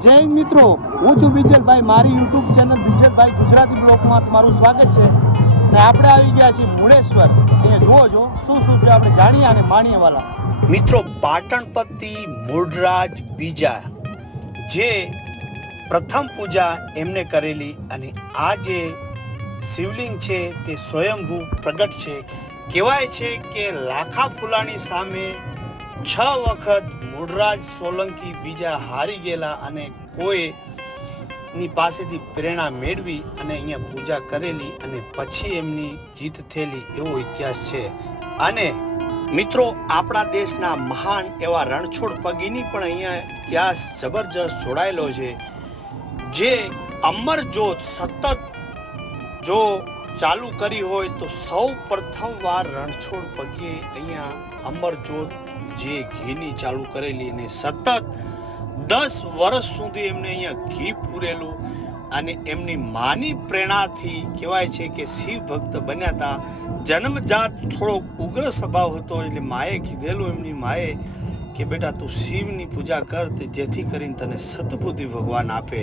જય હિન્દ મિત્રો, હું છું બીજલભાઈ. મારી યુટ્યુબ ચેનલ બીજલભાઈ ગુજરાતી બ્લોગમાં તમારું સ્વાગત છે. અને આપણે આવી ગયા છીએ મુળેશ્વર. એ જુઓ છો શું છે, આપણે જાણીએ અને માણીએ વાલા મિત્રો. પાટણપતિ મૂળરાજ બીજા જે પ્રથમ પૂજા એમને કરેલી અને આ જે શિવલિંગ છે તે સ્વયંભૂ પ્રગટ છે. કહેવાય છે કે લાખા ફૂલાની સામે 6 વખત મૂળરાજ સોલંકી બીજા હારી ગયેલા અને કોઈની પાસેથી પ્રેરણા મેળવી અને અહીંયા પૂજા કરેલી અને પછી એમની જીત થયેલી એવો ઇતિહાસ છે. અને મિત્રો, આપણા દેશના મહાન એવા રણછોડ પગીની પણ અહીંયા ઇતિહાસ જબરજસ્ત જોડાયેલો છે. જે અમર જ્યોત સતત જો ચાલુ કરી હોય તો સૌ પ્રથમ વાર રણછોડ પગીએ અહીંયા અમર જ્યોત જે ઘીની ચાલુ કરેલી અને સતત 10 વર્ષ સુધી એમને અહીંયા ઘી પૂરેલું અને એમની માની પ્રેરણાથી કહેવાય છે કે શિવ ભક્ત બન્યા હતા. જન્મજાત થોડોક ઉગ્ર સ્વભાવ હતો એટલે માએ કીધેલું એમની માએ કે બેટા તું શિવની પૂજા કર જેથી કરીને તને સદબુદ્ધિ ભગવાન આપે.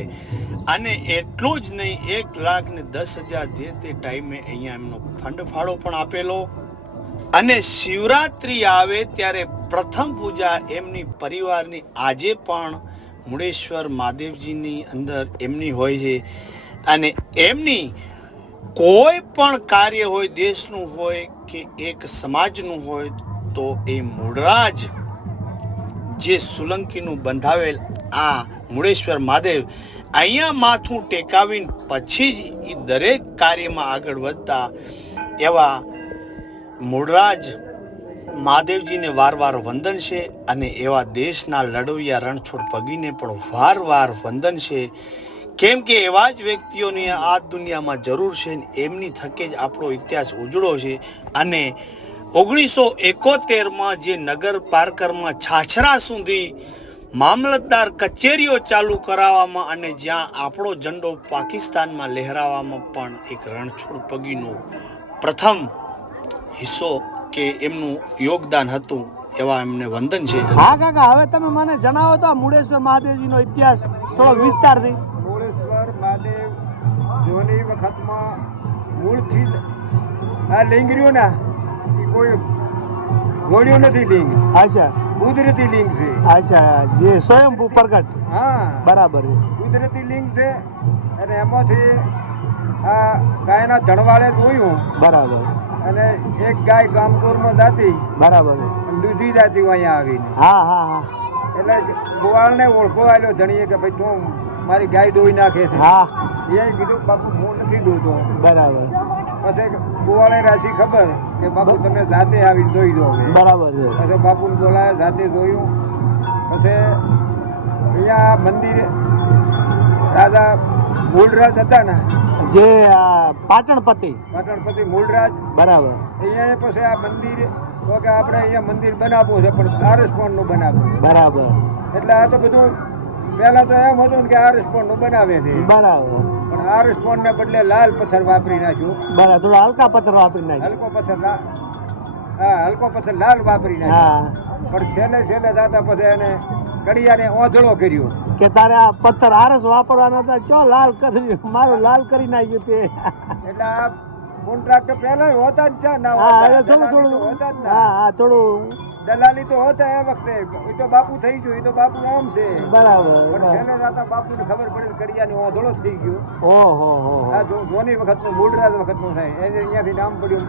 અને એટલું જ નહીં, 1,10,000 જે તે ટાઈમે અહીંયા એમનો ફંડ ફાળો પણ આપેલો. અને શિવરાત્રિ આવે ત્યારે પ્રથમ પૂજા એમની પરિવારની આજે પણ મુળેશ્વર મહાદેવજીની અંદર એમની હોય છે. અને એમની કોઈ પણ કાર્ય હોય, દેશનું હોય કે એક સમાજનું હોય, તો એ મૂળરાજ જે સોલંકીનું બંધાવેલ આ મુળેશ્વર મહાદેવ અહીંયા માથું ટેકાવીને પછી જ એ દરેક કાર્યમાં આગળ વધતા એવા મૂળરાજ મહાદેવજીને વારવાર વંદન છે. અને એવા દેશના લડવૈયા રણછોડ પગીને પણ વારવાર વંદન છે. કેમ કે એવા જ વ્યક્તિઓની આ દુનિયામાં જરૂર છે. એમની થકે જ આપણો ઇતિહાસ ઉજળો છે. અને 1971માં જે નગર પારકરમાં છાછરા સુધી મામલતદાર કચેરીઓ ચાલુ કરાવવામાં અને જ્યાં આપણો ઝંડો પાકિસ્તાનમાં લહેરાવવામાં પણ એક રણછોડ પગીનો પ્રથમ હિસ્સો કે એમનું યોગદાન હતું. એવા એમને વંદન છે. હા કાકા, હવે તમે મને જણાવો તો મુળેશ્વર મહાદેવજીનો ઇતિહાસ થોડો વિસ્તારથી. મુળેશ્વર મહાદેવ જોની વખતમાં મૂળથી આ લિંગ રહ્યું ને એ કોઈ ગોળ્યું નથી. લિંગ અચ્છા, કુદરતી લિંગ છે. અચ્છા, જે સ્વયંભૂ પ્રગટ. હા, બરાબર છે. કુદરતી લિંગ છે. અને એમાંથી આ ગાયના ધણવાળે જોયું. બરાબર. અને એક ગાય ગામપુરમાં જાતી. બરાબર છે. દૂધી જાતી અહીંયા આવીને. હા હા હા. એટલે ગોવાળને ઓળખો આવ્યો ધણીએ કે ભાઈ તું મારી ગાય દોઈ નાખે છે. હા. એ કીધું બાપુ હું નથી દોતો. બરાબર. પછી ગોવાળે રાશી ખબર કે બાપુ તમે જાતે આવીને દોઈ દો. બરાબર છે. પછી બાપુને બોલાય, જાતે જોયું. પછી અહીંયા મંદિર રાજા મૂળરાજ હતા ને, જે પાટણપતિ મૂળરાજ. બરાબર. અહીંયા પછી આ મંદિર તો કે આપણે અહીંયા મંદિર બનાવવું છે પણ આરસપોણનું બનાવવું. બરાબર. એટલે આ તો બધું પહેલા તો એમ હતું કે આરસપોણનું બનાવે છે. બરાબર. પણ આરસપોણને બદલે લાલ પથ્થર વાપરી નાખ્યું. બરાબર. થોડા હલકા પથ્થર વાપરી નાખ્યું. હલકો પથ્થર લાલ વાપરી નાખ્યો. હા. પણ છેલ્લે દાદા પછી એને કડિયાને ઓંધળો કર્યો કે તારે આ પથ્થર આરસ વાપરવાના હતા, ચો લાલ કરી મારું લાલ કરી નાખ્યું તે. એટલે આ કોન્ટ્રાક્ટ પહેલા હોતા જ છે ના હા, હોતા. થોડું હોતા જ હા ના. હા થોડું. દલાલી તો હોતા એ વખતે. એ તો બાપુ થઈ ગયું, એ તો બાપુ આમ છે. બરાબર. પણ છેલ્લે દાદા બાપુને ખબર પડી કડિયાને ઓંધળો થઈ ગયો. ઓહો હો. આ જોની વખતનું મૂળરાજ વખતનું થાય એને અહીંયાથી નામ પડ્યું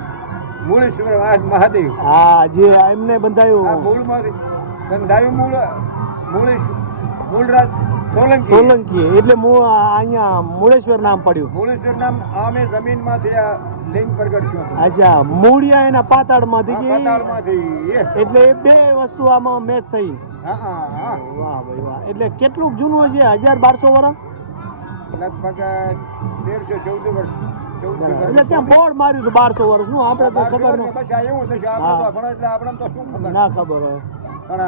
મુળેશ્વર મહાદેવ. હા, જે એમને આ બંધાયું મૂળમાંથી બંધાયું મૂળરાજ સોલંકી. સોલંકી એટલે અહીંયા મુળેશ્વર નામ પડ્યું. મુળેશ્વર નામ આમે જમીનમાંથી આ લિંગ પ્રગટ થયું. અચ્છા, મૂળિયા એના પાતાળમાંથી કે પાતાળમાંથી. એટલે એ બે વસ્તુ આમાં મેચ થઈ. હા હા હા. વાહ ભાઈ વાહ. એટલે કેટલું જૂનું છે? 1200 વર્ષ લગભગ 1314 વર્ષ. એટલે ત્યાં બોર્ડ માર્યું હતું 1200 વર્ષનું. આપણે તો ખબર ન બસ આ એવું થશે. આપણે તો ભણે એટલે આપણને તો શું ખબર. ના ખબર હોય. પણ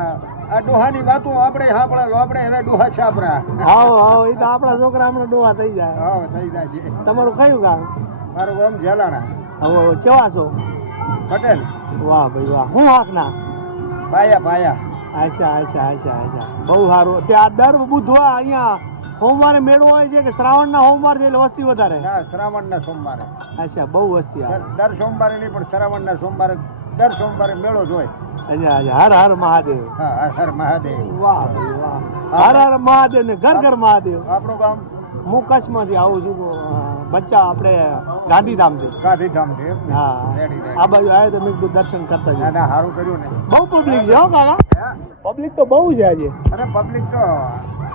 આ ડોહાની વાતો આપણે સાંભળેલો. આપણે હવે ડોહા છાપરા. આવો આવો, એ તો આપણા છોકરા હમણાં ડોહા થઈ જાય. હા, થઈ જાય છે. તમારું કયું ગામ? મારું ગામ ઝાલાણા. હવે કેવા છો? પટેલ. વાહ ભાઈ વાહ. હું હાકના પાયા પાયા. અચ્છા અચ્છા અચ્છા અચ્છા બહુ સારું. તે આ દર બુધવાર અહીંયા સોમવારે મેળો હોય છે કે શ્રાવણના સોમવાર છે એટલે વસ્તી વધારે? ના, શ્રાવણના સોમવારે. અચ્છા બહુ વસ્તી આવે. દર સોમવારે નહીં પણ શ્રાવણના સોમવારે દર સોમવારે મેળો જ હોય. અચ્છા અચ્છા હર હર મહાદેવ. હા, હર હર મહાદેવ. વાહ ભાઈ વાહ. હર હર મહાદેવ ને ઘર ઘર મહાદેવ. આપણું ગામ હું કચ્છમાંથી આવું છું બચ્ચા આપણે ગાંધીધામથી. ગાંધીધામથી એમ ને? હા રેડી, રેડી. આ બાજુ આવ્યો તો મેં કીધું દર્શન કરતા ના જ. ના, સારું કર્યું ને. બહુ પબ્લિક છે હો કાકા. હા. પબ્લિક તો બહુ છે આજે. અરે પબ્લિક તો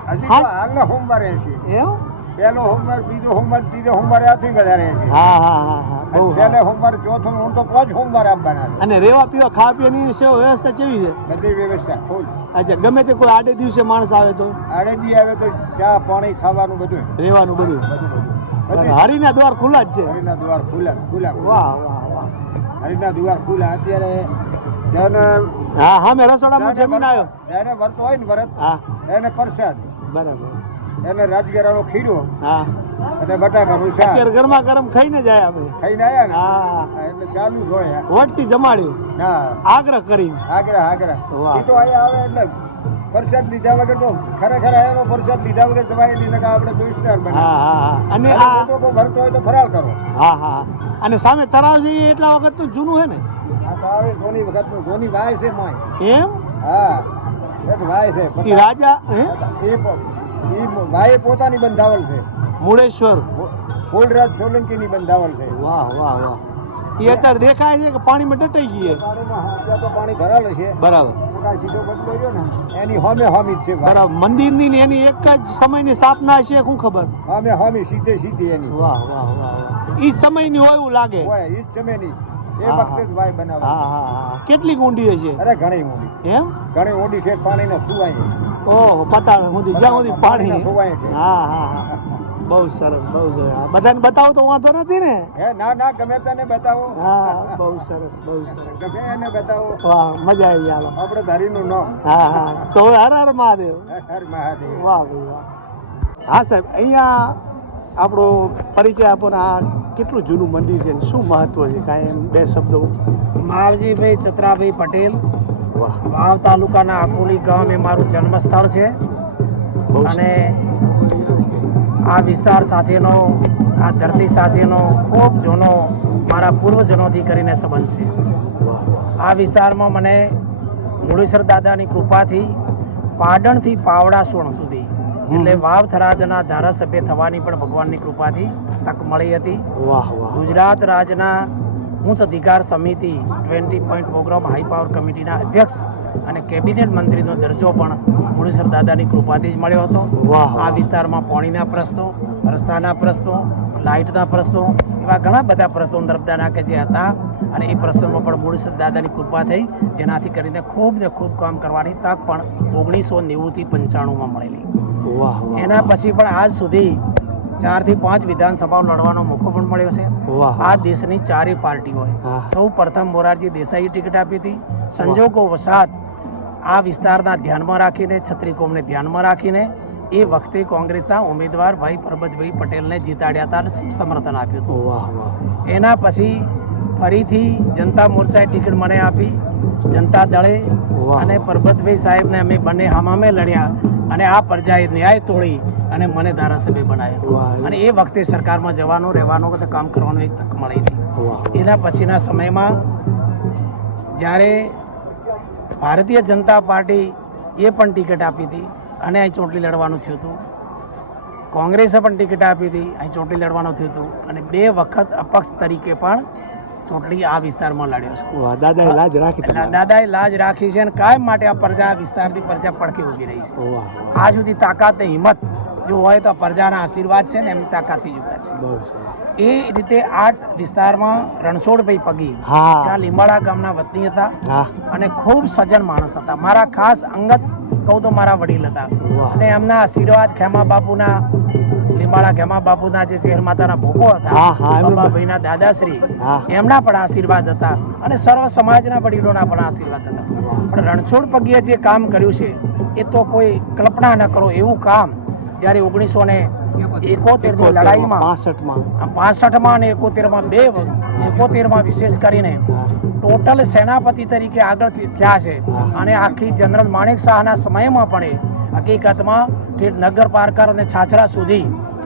હજી હા. તો હાલના સોમવારે છે. એમ? પહેલો સોમવાર, બીજો સોમવાર, ત્રીજો સોમવારે આથી વધારે છે. હા હા હા હા બહુ પહેલે સારું. સોમવાર, ચોથો હું તો 5 સોમવાર આપવાના છે. અને રેવા પીવા ખાવા પીવાની સેવા વ્યવસ્થા કેવી છે? બધી વ્યવસ્થા ફૂલ. અચ્છા ગમે તે કોઈ આડે દિવસે માણસ આવે તો આડેજી આવે તો ચા પાણી ખાવાનું બધું રહેવાનું બધું? બધું હરિના દ્વાર ખુલ્લા જ છે. હરિના દ્વાર ખુલ્લા ખુલ્લા. વાહ વાહ વાહ. હરિના દ્વાર ખુલ્લા. અત્યારે જેને હા હા મેં રસોડામાં જમીન આવ્યો. જેને વર્ત હોય ને વ્રત હા એને પ્રસાદ, બરાબર. એને રાજગરાનો ખીરો હા અને બટાકાનું શાક અત્યારે ગરમા ગરમ ખાઈને જાય અમે. ખાઈને આવ્યા ને હા એટલે ચાલુ જ હોય. વટથી જમાડ્યું હા, આગ્રહ કરીને. આગ્રહ આગ્રહ. વાહ. એ તો અહીંયા આવે એટલે પ્રસાદ લીધા વગર તો ખરેખર આવેલો પ્રસાદ લીધા વગર જવાય નહીં. નકર આપણે દોસ્તદાર બને. હા હા હા અને અને આ જો કોઈ વર્ત હોય તો ફરાળ કરો. હા હા અને સામે તળાવ છે એ એટલા વખત તો જૂનું છે ને? આ તો આવે ધોની વખતનું. ધોની વાય છે મોય. એમ? હા, એક વાય છે. એ રાજા હે એ વાય પોતાની બંધાવલ છે. મુળેશ્વર. ફૂલરાજ સોલંકીની બંધાવલ છે. વાહ વાહ વાહ. એ અત્યારે દેખાય છે કે પાણીમાં ડટાઈ ગઈ છે. પાણીમાં ત્યાં તો પાણી ભરાયેલું છે. બરાબર કાંઈ સીધો બદલો ગયો ને એની હોમે હોમી જ છે. બરાબર. મંદિરની ને એની એક જ સમયની સ્થાપના છે શું ખબર? હોમે હોમી સીધે સીધી એની વાહ વાહ વાહ વાહ. ઈ સમયની હોય એવું લાગે. હોય. એ જ સમયની એ હા, વખતે જ વાય બનાવે. હા હા હા. કેટલી ઊંડી છે? અરે ઘણી ઊંડી. એમ? ઘણી ઊંડી છે. પાણીનો સુવાય. ઓહો પતાળ સુધી જ્યાં સુધી પાણી. પાણીના સુવાય છે. હા હા હા બહુ સરસ બહુ સરસ. બધાને બતાવું તો વાંધો નથી ને? હે ના ના, ગમે તેને બતાવો. હા બહુ સરસ બહુ સરસ. ગમે એને બતાવો. વાહ મજા આવી હાલો. આપણે ધારીનું નામ હા હા તો હવે હર હર મહાદેવ. હર મહાદેવ. વાહ ભાઈ વાહ. હા સાહેબ અહીંયા આપણો પરિચય આપો ને આ કેટલું જૂનું મંદિર છે ને શું મહત્વ છે કાંઈ એમ બે શબ્દો? માવજીભાઈ ચત્રાભાઈ પટેલ, વાહ વાવ તાલુકાના આકોલી ગામ એ મારું જન્મસ્થળ છે. બહુ અને આ વિસ્તાર સાથેનો, આ ધરતી સાથેનો ખૂબ જૂનો મારા પૂર્વજનોથી કરીને સંબંધ છે. વાહ આ વિસ્તારમાં મને મુળેશ્વર દાદાની કૃપાથી પાટણથી પાવડાસોણ સુધી એટલે વાવ થરાદના ધારાસભ્ય થવાની પણ ભગવાનની કૃપાથી તક મળી હતી. વાહ વાહ. ગુજરાત રાજ્યના ઉચ્ચ અધિકાર સમિતિ 20 પોઈન્ટ પ્રોગ્રામ હાઈ પાવર કમિટીના અધ્યક્ષ અને કેબિનેટ મંત્રીનો દરજ્જો પણ મુળેશ્વર દાદાની કૃપાથી જ મળ્યો હતો. વાહ. આ વિસ્તારમાં પાણીના પ્રશ્નો, રસ્તાના પ્રશ્નો, લાઇટના પ્રશ્નો એવા ઘણા બધા પ્રશ્નો નર્મદાના કે જે હતા અને એ પ્રશ્નોમાં પણ મુળેશ્વર દાદાની કૃપા થઈ, જેનાથી કરીને ખૂબ ને ખૂબ કામ કરવાની તક પણ 1990થી 95માં મળેલી. વાહ વાહ. એના પછી પણ આજ સુધી 4 થી 5 વિધાનસભાઓ લડવાનો મોકો પણ મળ્યો છે. વાહ. આ દેશની 4 પાર્ટીઓએ હા. સૌ પ્રથમ મોરારજી દેસાઈએ ટિકિટ આપી હતી. સંજોગો વસાત આ વિસ્તારના ધ્યાનમાં રાખીને, છત્રી કોમને ધ્યાનમાં રાખીને એ વખતે કોંગ્રેસના ઉમેદવાર ભાઈ પરબતભાઈ પટેલને જીતાડ્યા હતા અને સમર્થન આપ્યું હતું. વાહ વાહ. એના પછી ફરીથી જનતા મોરચાએ ટિકિટ મને આપી. જનતા દળે વાહ. અને પરબતભાઈ સાહેબને અમે બંને હામામે લડ્યા અને આ પ્રજાએ ન્યાય તોડી અને મને ધારાસભ્ય બનાવ્યો. વાહ. અને એ વખતે સરકારમાં જવાનું, રહેવાનું કે કામ કરવાનું એક તક મળી હતી. વાહ. એના પછીના સમયમાં જ્યારે ભારતીય જનતા પાર્ટી એ પણ ટિકિટ આપી હતી અને અહીં ચૂંટણી લડવાનું થયું હતું. કોંગ્રેસે પણ ટિકિટ આપી હતી, અહીં ચૂંટણી લડવાનું થયું હતું અને 2 વખત અપક્ષ તરીકે પણ ચૂંટણી આ વિસ્તારમાં લડ્યો છે. વાહ દાદાએ લાજ રાખી એટલે તમારી. દાદાએ લાજ રાખી છે અને કાયમ માટે આ પ્રજા, આ વિસ્તારની પ્રજા પડખે ઊભી રહી છે. વાહ વાહ. આ સુધી તાકાત ને હિંમત જો હોય તો પ્રજાના આશીર્વાદ છે ને એમની તાકાતથી જ ઊભા છે. બહુ સરસ. એ રીતે આ વિસ્તારમાં રણછોડભાઈ પગી હા. ત્યાં લીંબાળા ગામના વતની હતા હા અને ખૂબ સજ્જન માણસ હતા. મારા ખાસ અંગત કહું તો મારા વડીલ હતા. વાહ. અને એમના આશીર્વાદ ખેમા બાપુના, લીંબાળા ખેમા બાપુના જે શેર માતાના ભોગો હા, હતા, હા, એમનું- બાબાભાઈના દાદાશ્રી, હા. એમના પણ આશીર્વાદ હતા અને સર્વ સમાજના વડીલોના પણ આશીર્વાદ હતા. પણ રણછોડ પગીએ જે કામ કર્યું છે એ તો કોઈ કલ્પના ન કરો એવું કામ. જ્યારે 1971ની લડાઈમાં, 65માં 65માં અને 71માં 71માં વિશેષ કરીને ટોટલ સેનાપતિ તરીકે આગળ થયા છે અને આખી જનરલ માણેક શાહના સમયમાં પણ એ હકીકતમાં નગર પારકર અને છાછરા સુધી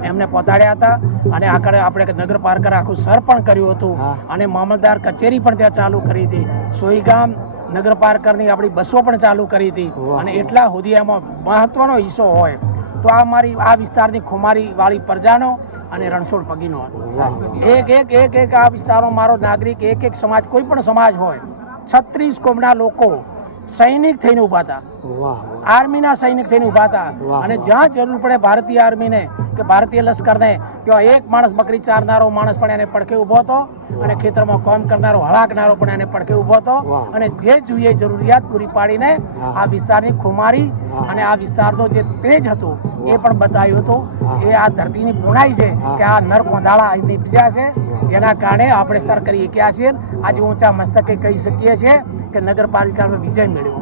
એમને પહોંચાડ્યા હતા અને આગળ આપણે નગર પારકર આખું સર પણ કર્યું હતું અને મામલતદાર કચેરી પણ ત્યાં ચાલુ કરી હતી. સોઈગામ નગર પારકરની આપણી બસો પણ ચાલુ કરી હતી અને એટલા સુધી એમાં મહત્વનો હિસ્સો હોય તો આ વિસ્તારની ખુમારી વાળી પ્રજાનો અને રણછોડ પગીનો હતો. એક આ વિસ્તારનો મારો નાગરિક એક સમાજ કોઈ પણ સમાજ હોય 36 કોમના લોકો સૈનિક થઈને ઊભા હતા, આર્મીના સૈનિક થઈને ઊભા હતા અને જ્યાં જરૂર પડે ભારતીય આર્મીને કે ભારતીય લશ્કરને ત્યાં એક માણસ બકરી ચારનારો માણસ પણ એને પડખે ઊભો હતો અને ખેતરમાં કામ કરનારો હળાકનારો પણ એને પડખે ઊભો હતો અને જે જોઈએ જરૂરિયાત પૂરી પાડીને આ વિસ્તારની ખુમારી અને આ વિસ્તારનો જે તેજ હતો એ પણ બતાવ્યું હતું. એ આ ધરતીની પૂર્ણાઈ છે કે આ નર કોંધાળા અહીંની બીજા છે જેના કારણે આપણે સર કરી શક્યા છીએ. આજે ઊંચા મસ્તકે કહી શકીએ છીએ કે નગરપાલિકામાં વિજય મેળવ્યો.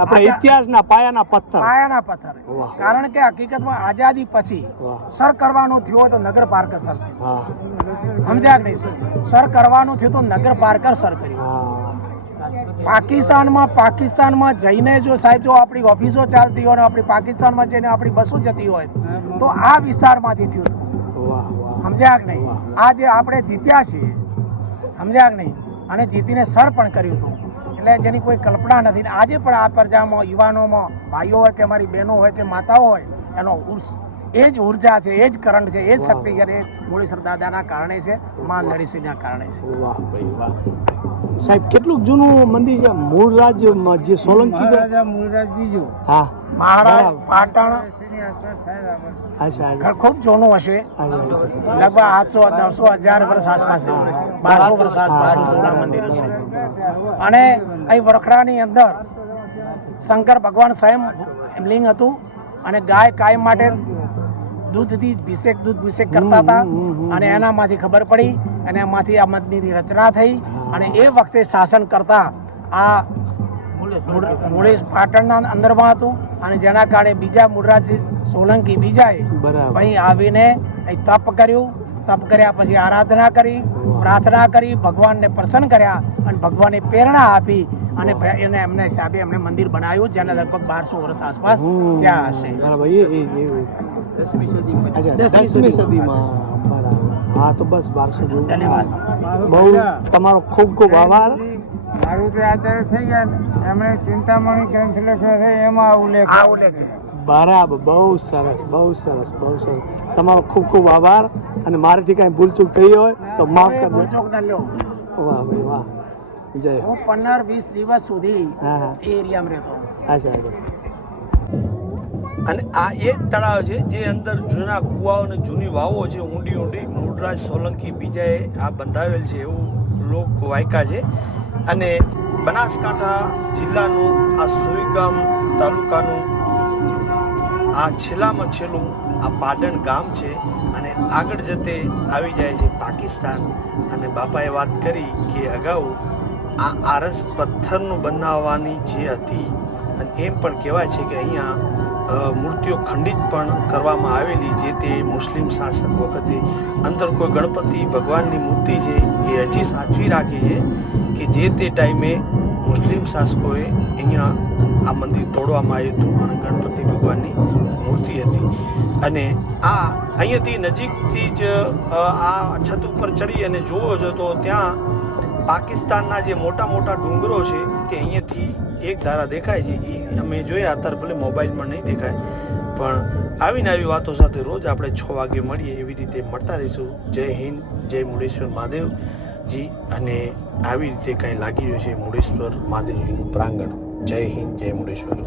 આપણે ઇતિહાસના પાયાના પથ્થર. કારણ કે હકીકતમાં આઝાદી પછી સર કરવાનું થયું તો નગર પારકર સર થયું. સમજ્યા કે નહીં? સર કરવાનું થયું તો નગર પારકર સર કર્યું. પાકિસ્તાનમાં જઈને જો સાહેબ જો આપણી ઓફિસો ચાલતી હોય ને આપણી પાકિસ્તાનમાં જઈને આપણી બસો જતી હોય તો આ વિસ્તારમાંથી થયું હતું. સમજ્યા કે નહીં? આજે આપણે જીત્યા છીએ, સમજ્યા કે નહીં? અને જીતીને સર પણ કર્યું હતું. એટલે જેની કોઈ કલ્પના નથી. આજે પણ આ પ્રજામાં યુવાનોમાં ભાઈઓ હોય કે અમારી બહેનો હોય કે માતાઓ હોય એનો એ જ ઉર્જા છે, એ જ કરંટ છે, એ જ શક્તિ છે. એ મુળેશ્વર દાદાના કારણે છે, મા નળીસિંહના કારણે છે. વાહ ભાઈ વાહ. સાહેબ કેટલું જૂનું મંદિર છે? મૂળરાજ જે સોલંકી મૂળરાજ બીજો હા મહારાજ પાટણ અચ્છા ખૂબ જૂનું હશે, લગભગ 800, 900, 1000 વર્ષ આસપાસ, 1200 વર્ષ આસપાસ જૂના મંદિર હશે. અને અહીં વરખડાની અંદર શંકર ભગવાન સ્વયં લિંગ હતું અને ગાય કાયમ માટે દૂધ ભિષેક કરતા હતા અને એનામાંથી ખબર પડી અને એમાંથી આ મંદિરની રચના થઈ અને એ વખતે શાસન કરતા આ મૂળેશ પાટણના અંદરમાં હતું અને જેના કારણે બીજા મૂળરાજસિંહ સોલંકી બીજાએ અહીં આવીને અહીં તપ કર્યું. તપ કર્યા પછી આરાધના કરી, પ્રાર્થના કરી, ભગવાનને પ્રસન્ન કર્યા અને ભગવાને પ્રેરણા આપી અને એને એમને હિસાબે એમને મંદિર બનાવ્યું જેને લગભગ 1200 વર્ષ આસપાસ ત્યાં હશે. 10મી સદીમાં. હા તો બસ 1200. ધન્યવાદ. બહુ તમારો ખૂબ ખૂબ આભાર. મારું તે આચાર્ય થઈ ગયા એમણે ચિંતામણી ગ્રંથ લખ્યો છે એમાં આ ઉલ્લેખ છે. બરાબર. બહુ સરસ, બહુ સરસ, બહુ સરસ. તમારો ખૂબ ખૂબ આભાર અને મારાથી કાંઈ ભૂલચૂક થઈ હોય તો માફ કરજો. ભૂલચૂક ન લ્યો. વાહ ભાઈ વાહ. જય. હું 15-20 દિવસ સુધી એ એરિયામાં રહેતો. અચ્છા. અને આ એ જ તળાવ છે જે અંદર જૂના કુવાઓ અને જૂની વાવો છે, ઊંડી મૂળરાજ સોલંકી બીજાએ આ બંધાવેલ છે એવું લોક વાયકા છે. અને બનાસકાંઠા જિલ્લાનું આ સોઈગામ તાલુકાનું આ છેલ્લામાં છેલ્લું આ પાટણ ગામ છે અને આગળ જતે આવી જાય છે પાકિસ્તાન. અને બાપાએ વાત કરી કે અગાઉ આ આરસ પથ્થરનું બનાવવાની જે હતી અને એમ પણ કહેવાય છે કે અહીંયા મૂર્તિઓ ખંડિત પણ કરવામાં આવેલી જે તે મુસ્લિમ શાસક વખતે. અંદર કોઈ ગણપતિ ભગવાનની મૂર્તિ છે એ હજી સાચવી રાખી છે કે જે તે ટાઈમે મુસ્લિમ શાસકોએ અહીંયા આ મંદિર તોડવામાં આવ્યું હતું અને ગણપતિ ભગવાનની મૂર્તિ હતી. અને આ અહીંયાથી નજીકથી જ આ છત ઉપર ચડી અને જોવો છો તો ત્યાં પાકિસ્તાનના જે મોટા મોટા ડુંગરો છે તે અહીંયાથી એક ધારા દેખાય છે. એ અમે જોયા અત્યારે ભલે મોબાઈલમાં નહીં દેખાય પણ આવીને આવી વાતો સાથે રોજ આપણે 6 વાગે મળીએ એવી રીતે મળતા રહીશું. જય હિન્દ, જય મુળેશ્વર મહાદેવજી. અને આવી રીતે કાંઈ લાગી રહ્યું છે મુળેશ્વર મહાદેવજીનું પ્રાંગણ. જય હિન્દ, જય મુળેશ્વર.